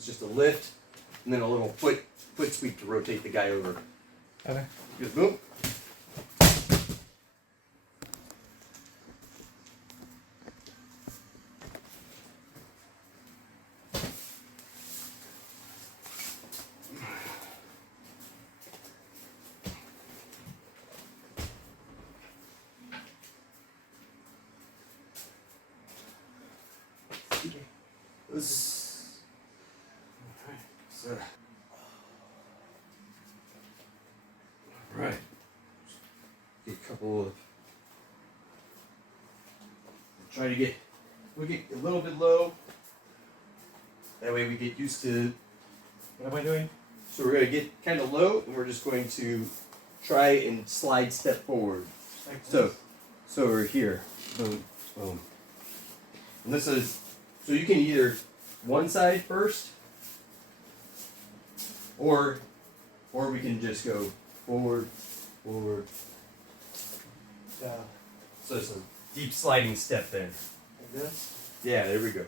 It's just a lift, and then a little foot sweep to rotate the guy over. Okay. Just boom. Right. Get a couple of. Try to get. We get a little bit low. That way we get used to. What am I doing? So we're going to get kind of low, and we're just going to try and slide step forward. Like So we're here. Boom, boom. And this is. So you can either one side first, or we can just go forward, forward. Yeah. So it's a deep sliding step there. Like this? Yeah, there we go.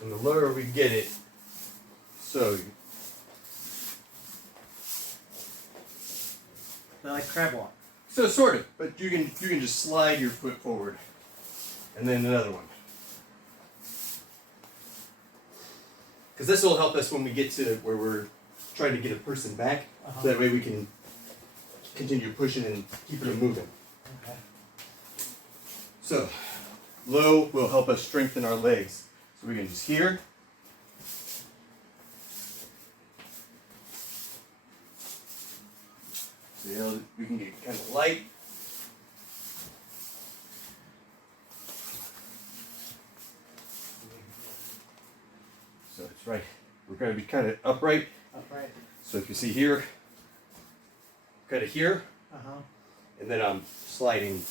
And the lower we get it, so They're like crab walk. sort of, but you can just slide your foot forward, and then another one. Because this will help us when we get to where we're trying to get a person back. So that way we can continue pushing and keeping them moving. Okay. So, low will help us strengthen our legs. So we can just here. So we can get kind of light. So it's right. We're going to be kind of upright. Upright. So if you see here, kind of here, and then I'm sliding.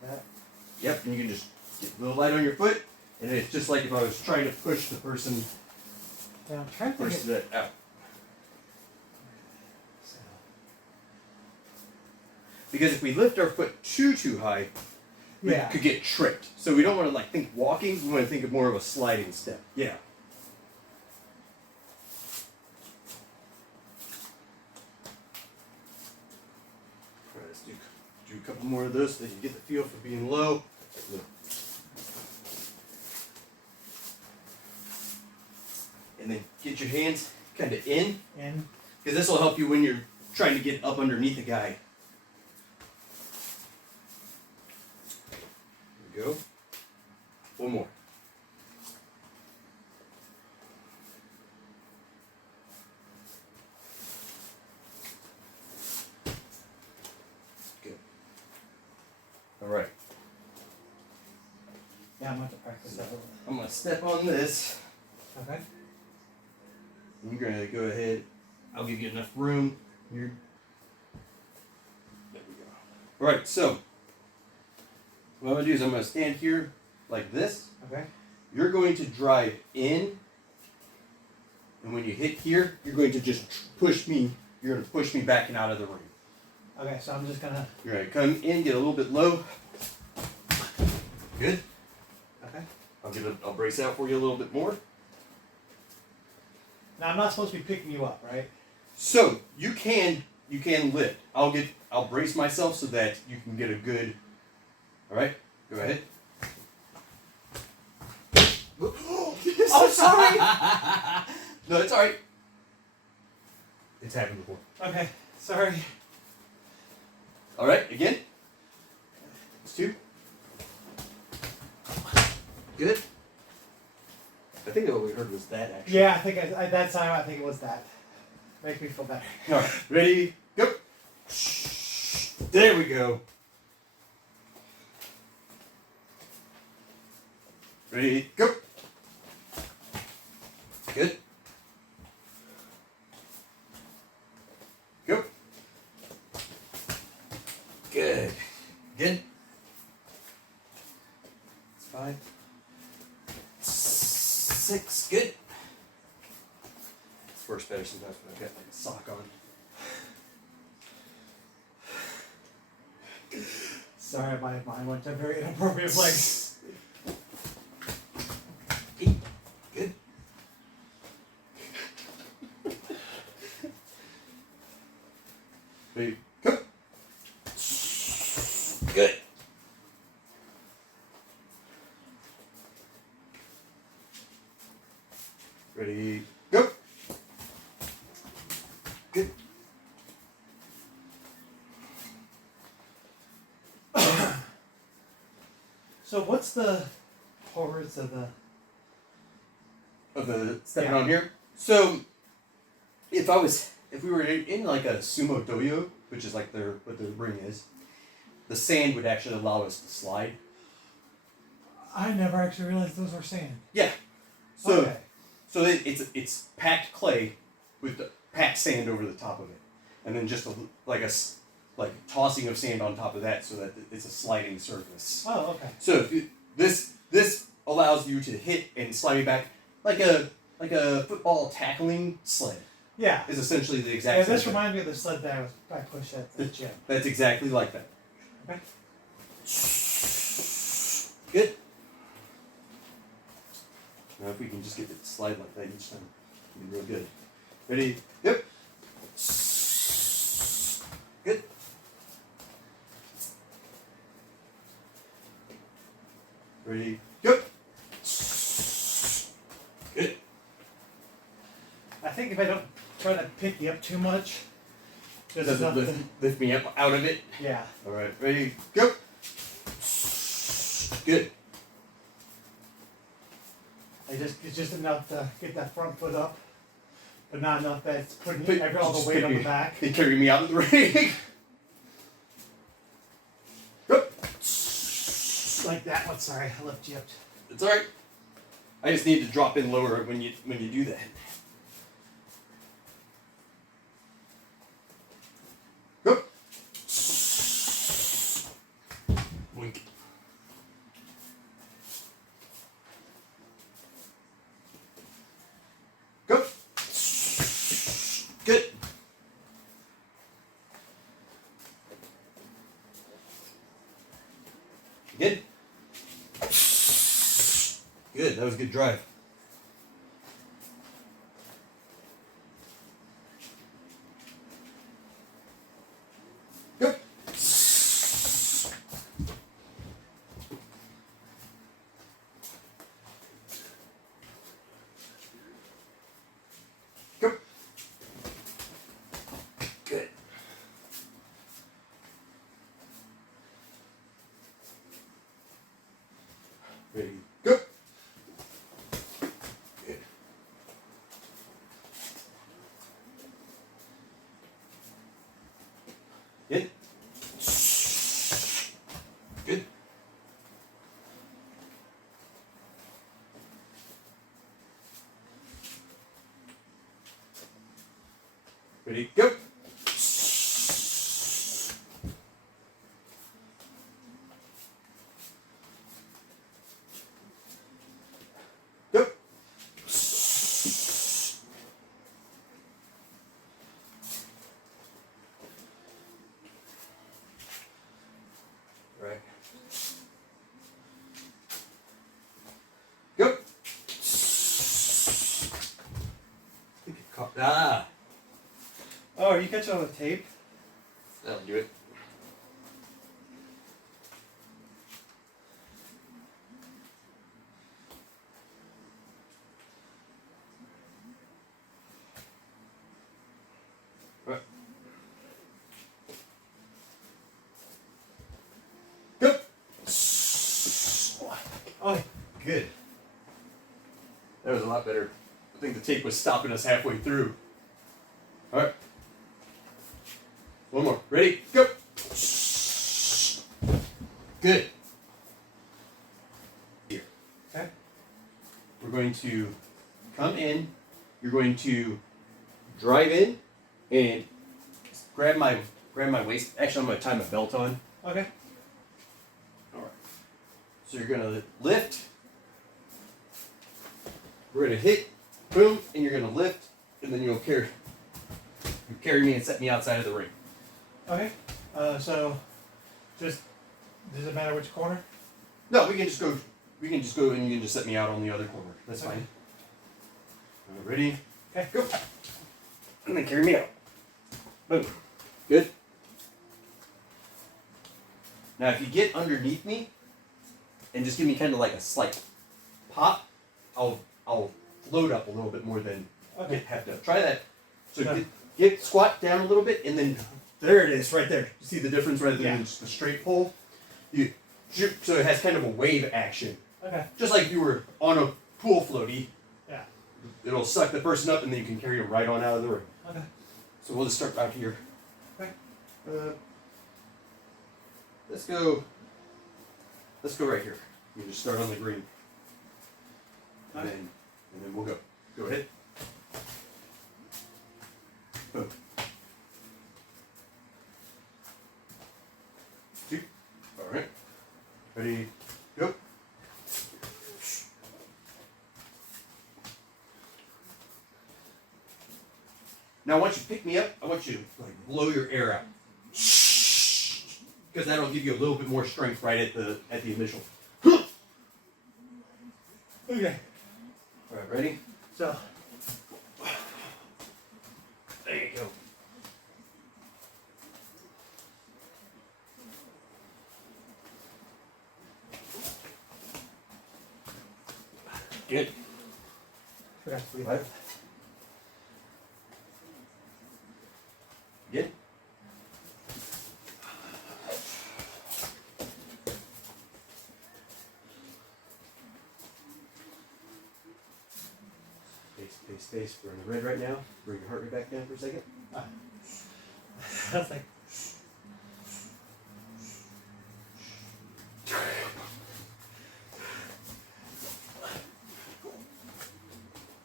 Like that? Yep, and you can just get a little light on your foot, and it's just like if I was trying to push the person, Yeah, I'm trying to push think. that out. So, Because if we lift our foot too high, we yeah. could get tripped. So we don't want to like think walking. We want to think of more of a sliding step. Yeah. All right, let's do a couple more of those so that you get the feel for being low. And then get your hands kind of in. In. Because this will help you when you're trying to get up underneath a guy. There we go. One more. Good. All right. Yeah, I'm going to practice that a little. I'm going to step on this. Okay. You're going to go ahead. I'll give you enough room. Here. There we go. All right, so what I'm going to do is I'm going to stand here like this. Okay. You're going to drive in, and when you hit here, you're going to just push me. You're going to push me back and out of the ring. Okay, so I'm just going to. You're going to come in, get a little bit low. Good. Okay. I'll brace out for you a little bit more. Now, I'm not supposed to be picking you up, right? So you can lift. I'll brace myself so that you can get a good. All right, go ahead. Oh, sorry! No, it's all right. It's happened before. Okay, sorry. All right, again. It's 2. Good. I think what we heard was that actually. Yeah, I think that's how I think it was that. Make me feel better. All right, ready, go. There we go. Ready, go. Good. Go. Good. Good. It's 5. 6. Good. It's works better sometimes when I've got like a sock on. Sorry, my mind went to a very inappropriate place. Good. Ready, go. Good. Ready, go. Good. So what's the horrors of the... Of the stepping Yeah. on here. So, if we were in like a sumo doyo, which is like what the ring is, the sand would actually allow us to slide. I never actually realized those were sand. Yeah. So, Okay. so it's packed clay with the packed sand over the top of it, and then just like tossing of sand on top of that, so that it's a sliding surface. Oh, okay. So this allows you to hit and slide me back like a football tackling sled. Yeah. Is essentially the exact Yeah, same this thing. reminds me of the sled that I pushed at the gym. That's exactly like that. Okay. Good. Now if we can just get it to slide like that each time, it'll be real good. Ready? Yep. Good. Ready? Go. Good. I think if I don't try to pick you up too much, there's Does it enough lift me up out of it? Yeah. Alright, ready? Go. Good. It's just enough to get that front foot up, but not enough that it's putting But all just the weight on the pick me- back. They carry me out of the ring. Go. Like that one. Sorry, I left you up. It's alright. I just need to drop in lower when you do that. Go. Wink. Go. Good. Good. Good. That was a good drive. Go. Go. Good. Ready, go. Good. Good. Good. Ready, go. Go. Right. Go. Ah, Oh, are you catching on the tape? that'll do it. Right. Go. Oh, Good. That was a lot better. I think the tape was stopping us halfway through. Alright. One more. Ready? Go. Good. Here. okay. We're going to come in. You're going to drive in and grab my waist. Actually, I'm going to tie my belt on. Okay. Alright. So you're going to lift. We're going to hit. Boom. And you're going to lift. And then you'll carry me and set me outside of the ring. Okay. So, just Does it matter which corner? No, we can just go. We can just go and you can just set me out on the other corner. That's Okay. fine. Ready? Okay. Go. And then carry me out. Boom. Good. Now, if you get underneath me and just give me kind of like a slight pop, I'll float up a little bit more than Okay. get heft up. Try that. So Yeah. get squat down a little bit, and then there it is, right there. You see the difference rather than Yeah. just the straight pull. So it has kind of a wave action, Okay. just like if you were on a pool floaty. Yeah. It'll suck the person up, and then you can carry them right on out of the ring. Okay. So we'll just start out here. Okay. Let's go. Let's go right here. You can just start on the green, and Okay. then we'll go. Go ahead. Boom. 2. All right. Ready? Go. Now, once you pick me up, I want you to like blow your air out, because that'll give you a little bit more strength right at the initial. Okay. All right, ready? So. There you go. Good. Forgot to breathe. Right. Good. Space. We're in the red right now. Bring your heart rate back down for a second. I was like,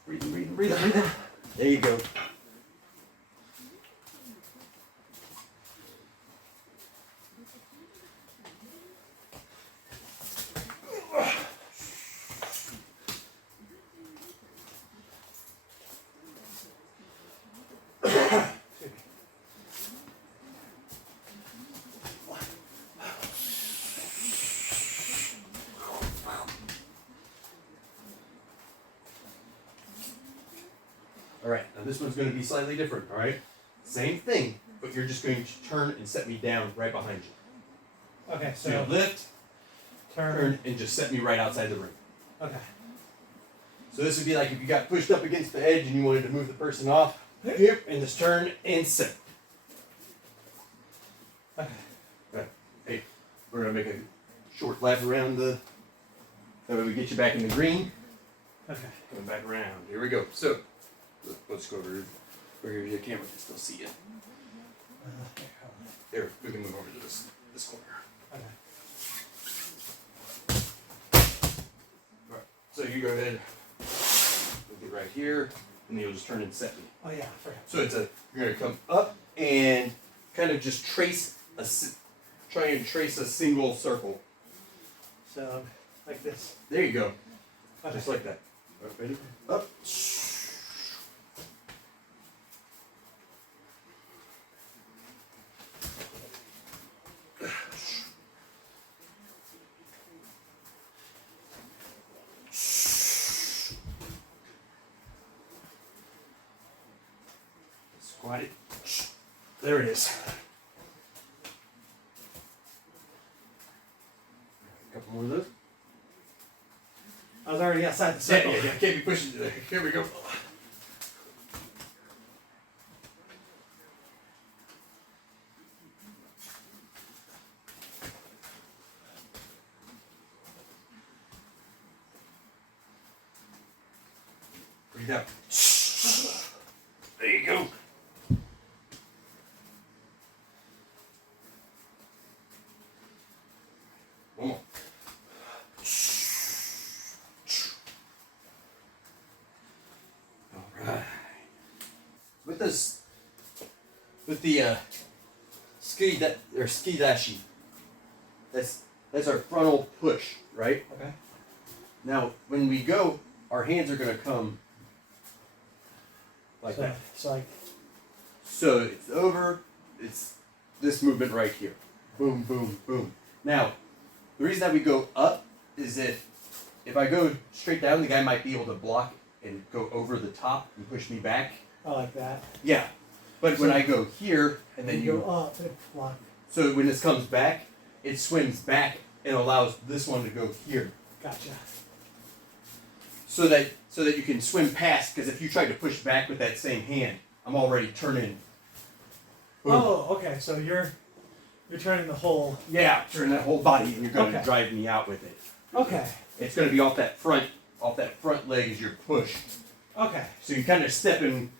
Breathe. There you go. All right, now this one's going to be slightly different, all right? Same thing, but you're just going to turn and set me down right behind you. okay, So so you lift, turn. turn, and just set me right outside the ring. Okay. So this would be like if you got pushed up against the edge and you wanted to move the person off, here, and just turn and set. Okay. Okay. Hey, we're going to make a short lap around the... That way we get you back in the green. Okay. Coming back around. Here we go. So, let's go over here. The camera can still see it. There, we can move over to this corner. Okay. Alright, so you go ahead. We'll get right here, and then you'll just turn and set me. Oh yeah, I forgot. So you're going to come up and kind of just try and trace a single circle. So like this. There you go. Okay. Just like that. Ready? Up. Squat it. There it is. A couple more of those. I was already outside the circle. Yeah, can't be pushing today. Here we go. Breathe out. There you go. One more. Alright. With the ski dashi, that's our frontal push, right? Okay. Now, when we go, our hands are going to come like So that. it's like So it's over, it's this movement right here. Boom, boom, boom. Now, The reason that we go up is if I go straight down, the guy might be able to block and go over the top and push me back. I like that. Yeah. But when I go here and then you go up and block. So when this comes back, it swims back and allows this one to go here. Gotcha. So that you can swim past, because if you try to push back with that same hand, I'm already turning. Boom. Oh, okay. So you're turning the whole. Yeah, turn that whole body, and you're going to drive me out with it. Okay. It's going to be off that front leg as your push. Okay. So you're kind of stepping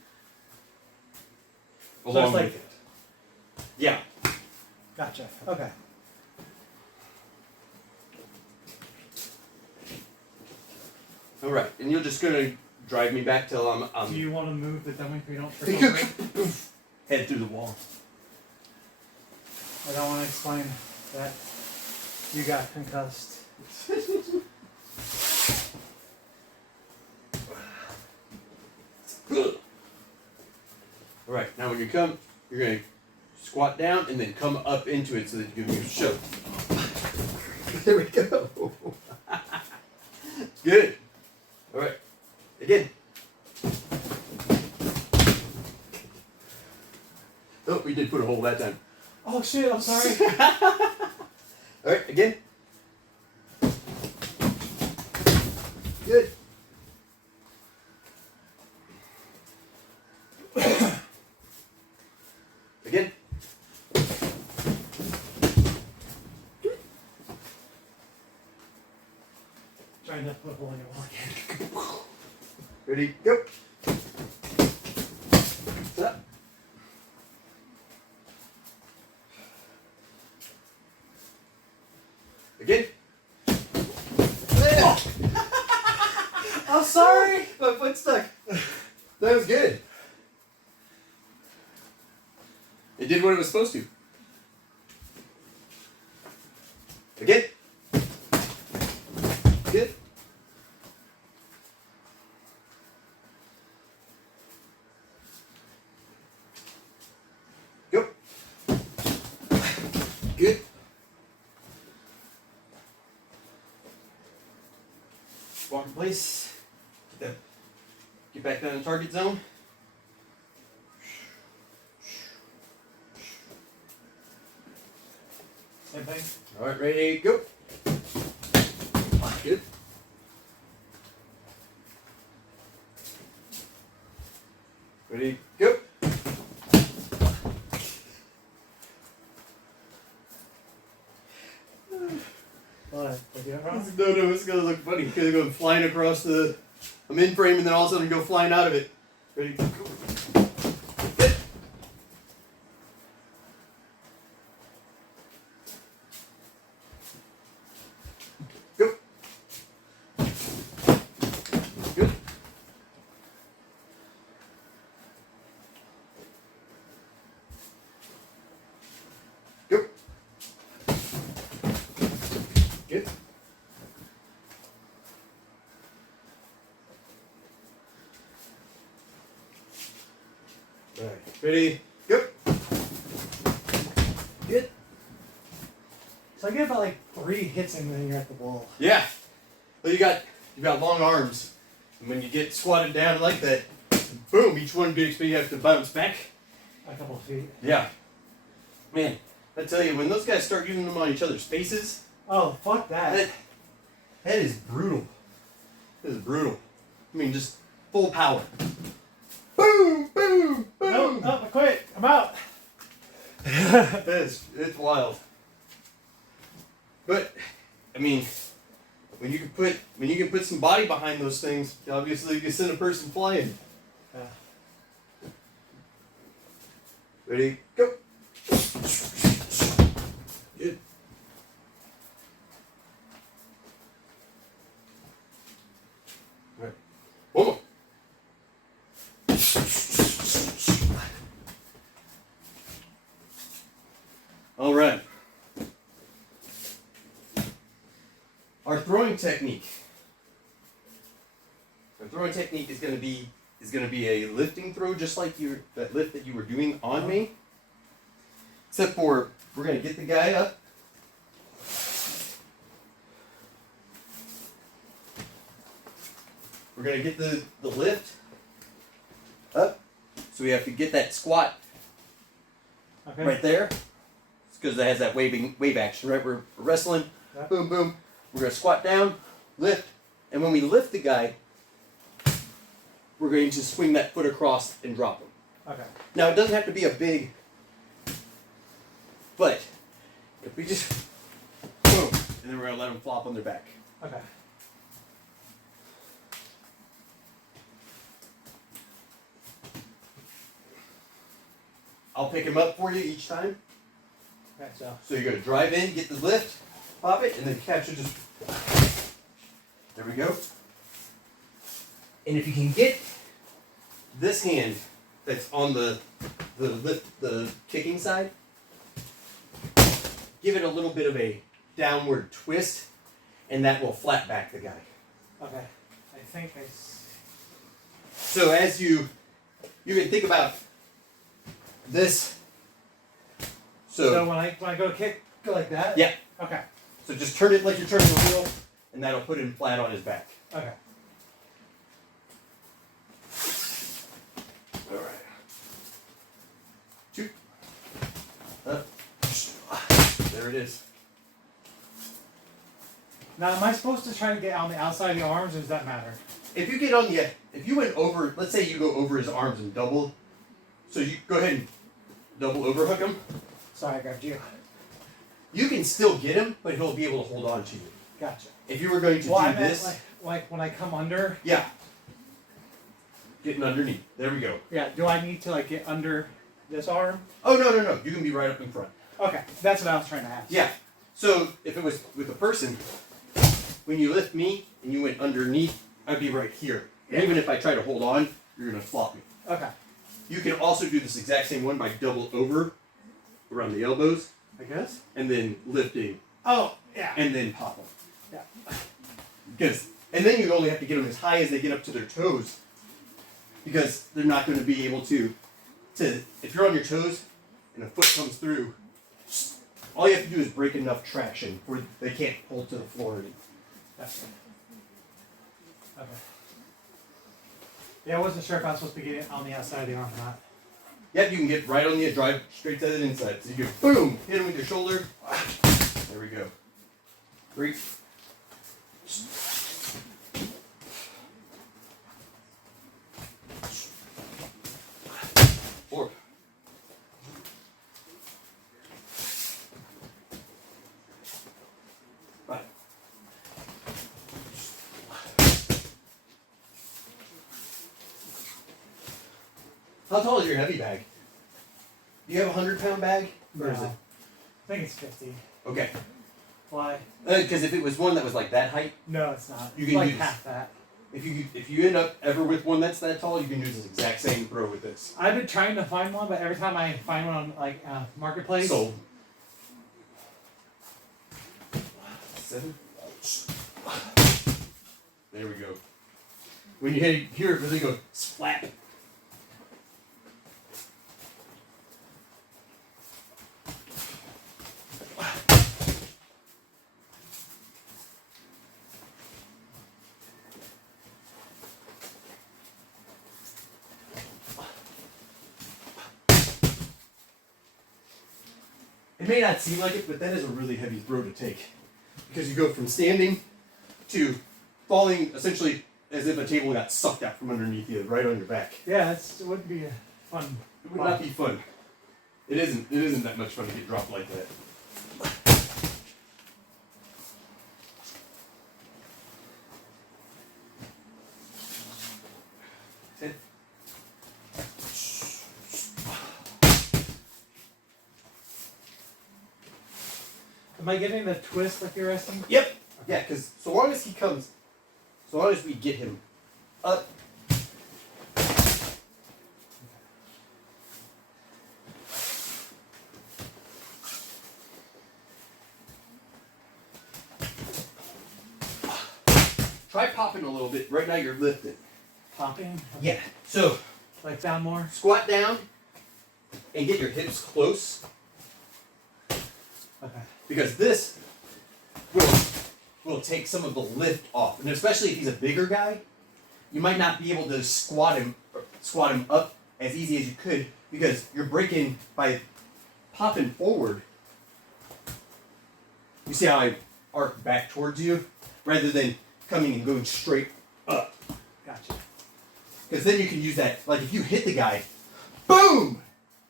So along it's like, with it. Yeah. Gotcha. Okay. All right, and you're just going to drive me back till I'm Do you want to move the dummy so you don't trip over it? head through the wall. I don't want to explain that you got concussed. All right, now when you come, you're going to squat down and then come up into it so that you give me a show. There we go. Good. All right. Again. Oh, we did put a hole that time. Oh shit! I'm sorry. All right, again. Good. Again. Trying to put a hole in your wall again. Ready, go. Stop. Again. I'm sorry. My foot stuck. That was good. It did what it was supposed to. Again. Good. Go. Good. Walk in place. Get back down in target zone. Same thing. All right, ready, go. Good. Ready, go. What? Did I do it wrong? No, it's gonna look funny. It's gonna go flying across the. I'm in frame, and then all of a sudden go flying out of it. Ready, go. Good. Go. Good. Go. Good. All right. Ready? Go. Good. So I get about like 3 hits and then you're at the wall. Yeah. Well, you got long arms, and when you get squatted down like that, boom! Each one you have to bounce back. A couple of feet. Yeah. Man, I tell you, when those guys start using them on each other's faces, Oh, fuck that. that is brutal. That is brutal. I mean, just full power. Boom! Boom! Boom! No, I quit. I'm out. It's wild. But I mean, when you can put some body behind those things, obviously you can send a person flying. Yeah. Ready? Go. Good. All right. One more. All right. Our throwing technique. Our throwing technique is going to be a lifting throw, just like that lift that you were doing on me. Except for we're going to get the guy up. we're gonna get the lift up. So we have to get that squat right there. It's because it has that wave action, right? We're wrestling, boom, boom. We're gonna squat down, lift, and when we lift the guy, we're going to swing that foot across and drop him. Okay. Now it doesn't have to be a big, but if we just boom, and then we're gonna let them flop on their back. Okay. I'll pick him up for you each time. Okay, So you're gonna drive in, get the lift, pop it, and then catch it just. There we go. And if you can get this hand that's on the kicking side, give it a little bit of a downward twist, and that will flat back the guy. Okay. I think I see. So as you can think about this. So when I go kick, go like that? Yeah. Okay. So just turn it like you're turning the wheel, and that'll put him flat on his back. Okay. All right. Two. Up. There it is. Now, am I supposed to try to get on the outside of the arms, or does that matter? If you get on the, if you went over, let's say you go over his arms and double, so you go ahead and double overhook him. Sorry, I grabbed you. You can still get him, but he'll be able to hold on to you. Gotcha. If you were going to do I meant this, like when I come under. yeah, getting underneath. There we go. Yeah. Do I need to like get under this arm? Oh no. You can be right up in front. Okay, that's what I was trying to ask. Yeah. So if it was with a person, when you lift me and you went underneath, I'd be right here. And Yeah. even if I try to hold on, you're gonna flop me. Okay. You can also do this exact same one by double over around the elbows I guess. and then lifting Oh, yeah. and then pop them. Yeah. Because and then you only have to get them as high as they get up to their toes, because they're not going to be able to if you're on your toes and a foot comes through, all you have to do is break enough traction where they can't hold to the floor. That's good. Okay. Yeah, I wasn't sure if I was supposed to be getting on the outside of the arm or not. Yep, you can get right on the drive straight to the inside. So you go boom, hit him with your shoulder. There we go. 3. 4. How tall is your heavy bag? Do you have a 100-pound bag? Or is it? I think it's 50. Okay. Why? Because if it was one that was like that height, No, it's not. You It's can like use- half that. if you end up ever with one that's that tall, you can use this exact same throw with this. I've been trying to find one, but every time I find one on like Marketplace, Sold. 7. There we go. When you hear it really go splat. It may not seem like it, but that is a really heavy throw to take. Because you go from standing to falling essentially as if a table got sucked out from underneath you, right on your back. yeah, it wouldn't be a fun. It would not be fun. It isn't that much fun to get dropped like that. Am I getting the twist like you're resting? Yep. Yeah, because so long as we get him up. Try popping a little bit. Right now you're lifting. Popping? Yeah. So Like down more? squat down and get your hips close, Okay. because this will take some of the lift off, and especially if he's a bigger guy, you might not be able to squat him up as easy as you could because you're braking by popping forward. You see how I arc back towards you rather than coming and going straight up. Gotcha. Because then you can use that, like if you hit the guy, boom!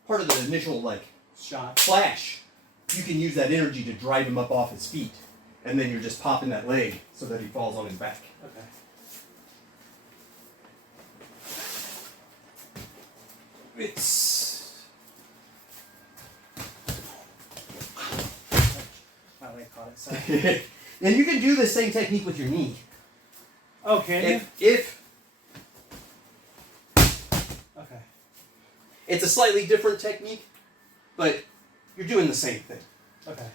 Part of the initial like shot flash, you can use that energy to drive him up off his feet. And then you're just popping that leg so that he falls on his back. Okay. It's... My leg caught it, sorry. And you can do the same technique with your knee. Okay. If okay. it's a slightly different technique, but you're doing the same thing. Okay.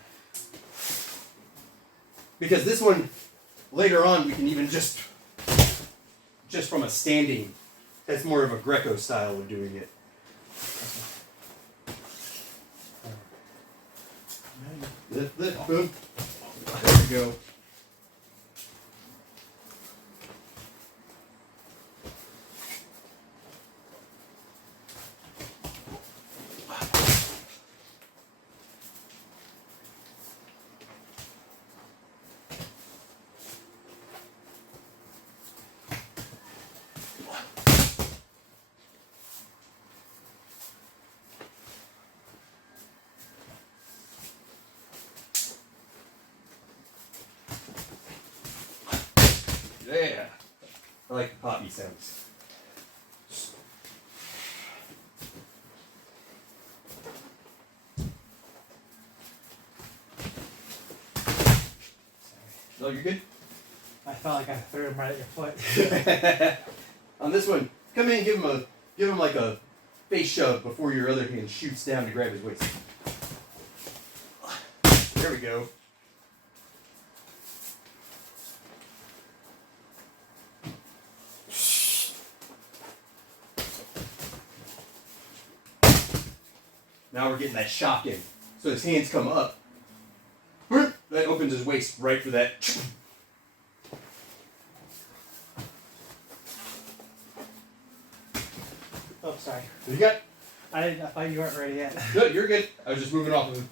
Because this one, later on, we can even just from a standing, that's more of a Greco style of doing it. Lift, lift, boom. There we go. Yeah. I like the poppy sounds. No, you're good? I felt like I threw him right at your foot. On this one, come in and give him like a face shove before your other hand shoots down to grab his waist. There we go. Now we're getting that shock in. So his hands come up. That opens his waist right for that. Oh, sorry. You got? I thought you weren't ready yet. Good, you're good. I was just moving off of him.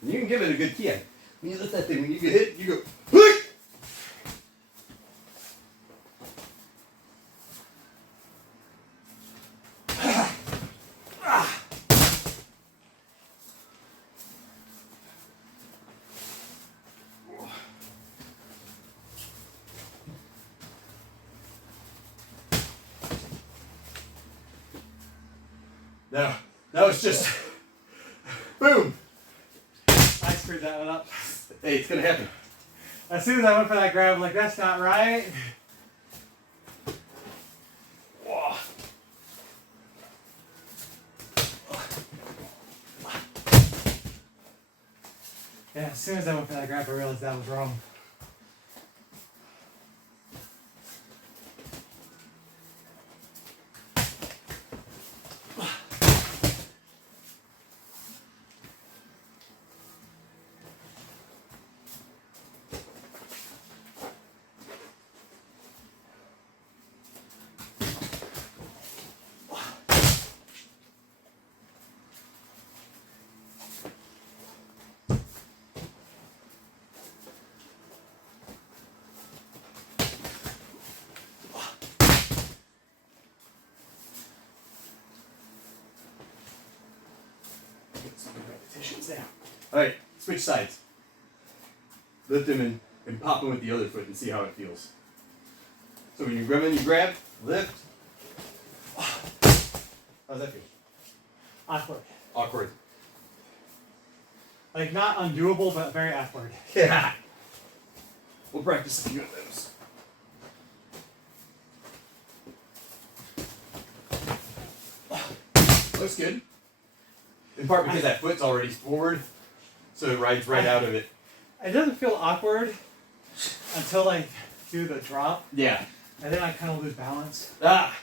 You can give it a good kick. When you lift that thing, when you get hit, you go. No, that was just boom. I screwed that one up. Hey, it's gonna happen. As soon as I went for that grab, I'm like, that's not right. Whoa. Yeah, as soon as I went for that grab, I realized that was wrong. Get some good repetitions now. All right, switch sides. Lift him and pop him with the other foot and see how it feels. So when you grab, lift. How's that feel? Awkward. Awkward. Like not undoable, but very awkward. Yeah. We'll practice a few of those. Looks good. In part because that foot's already forward, so it rides right out of it. It doesn't feel awkward until I do the drop, Yeah. and then I kind of lose balance. Ah.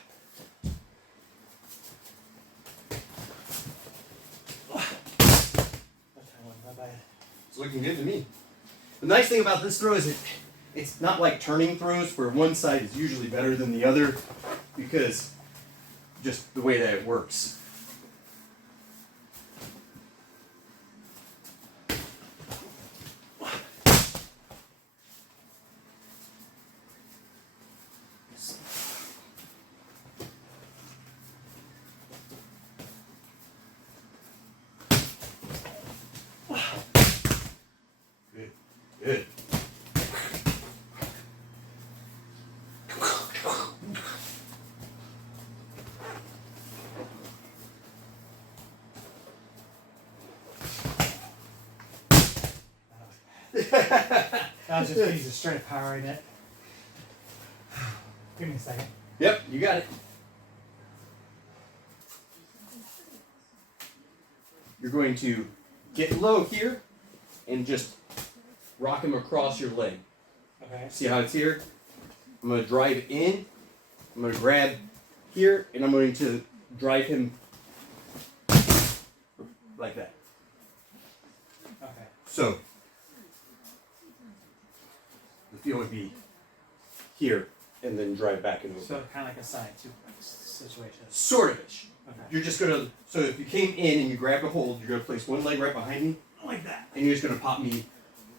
Not bad. It's looking good to me. The nice thing about this throw is it's not like turning throws where one side is usually better than the other because just the way that it works. Good. Good. That was just me just straight powering it. Give me a second. Yep, you got it. You're going to get low here and just rock him across your leg. Okay. See how it's here? I'm going to drive in. I'm going to grab here and I'm going to drive him like that. Okay. So the feel would be here and then drive back and over. So kind of like a side situation. Sort of ish. Okay. You're just gonna, so if you came in and you grabbed a hold, you're gonna place one leg right behind me, Like that. and you're just gonna pop me,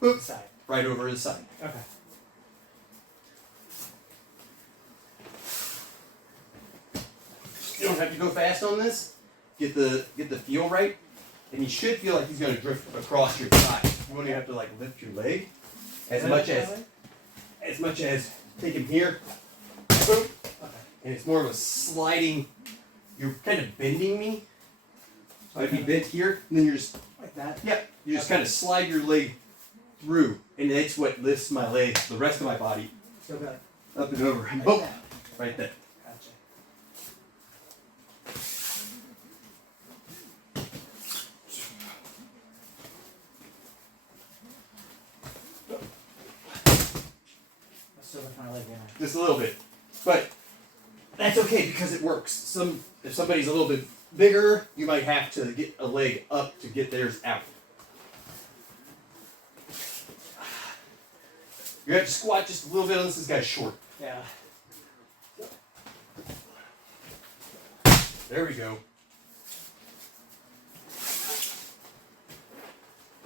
boop, Side. right over the side. Okay. You don't have to go fast on this. Get the feel right, and you should feel like he's gonna drift across your thigh. You only have to like lift your leg as much as take him here, boom, Okay. and it's more of a sliding. You're kind of bending me. So I'd be bent here, and then you're just, Like that. yep, you just kind of slide your leg through, and that's what lifts my leg, the rest of my body, So good. up and over, and Like boom, that. right there. Gotcha. I still lift my leg in. Just a little bit, but that's okay because it works. If somebody's a little bit bigger, you might have to get a leg up to get theirs out. You have to squat just a little bit on this guy's short. Yeah. There we go.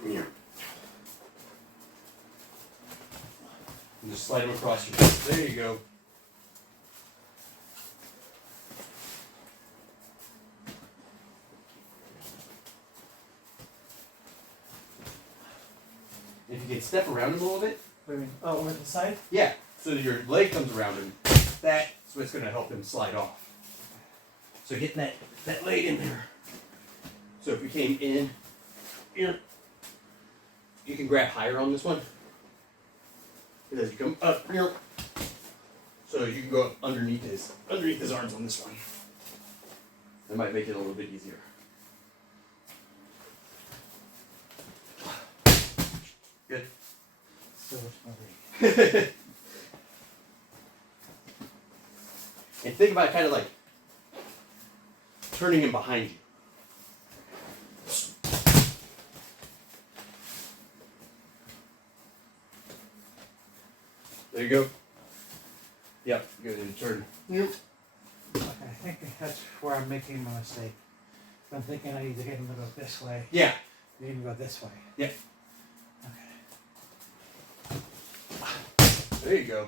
Here. And just slide him across your chest. There you go. If you can step around him a little bit. What do you mean? Oh, over the side? Yeah. So that your leg comes around him. That's what's going to help him slide off. So get that leg in there. So if we came in here, you can grab higher on this one. And as you come up here, so you can go up underneath his arms on this one. That might make it a little bit easier. Good. So much more. And think about kind of like turning him behind you. There you go. Yep, go ahead and turn. Yep. Okay, I think that's where I'm making my mistake. I'm thinking I need to get him to go this way. Yeah. You need to go this way. Yep. Okay. There you go.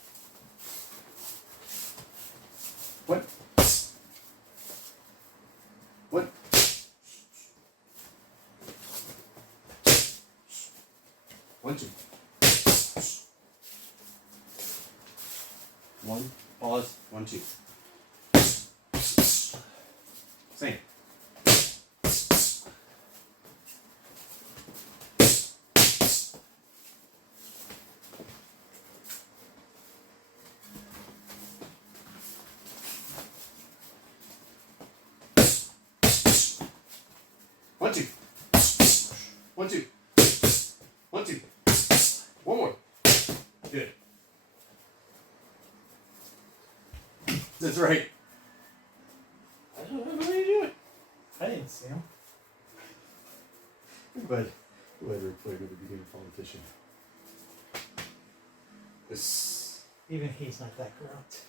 1, 2. One. Pause. 1, 2. Same. One, two. 1, 2. 1, 2. One more. Good. That's right. I don't know how you do it. I didn't see him. But whoever played with the beginning politician. This. Even he's not that corrupt.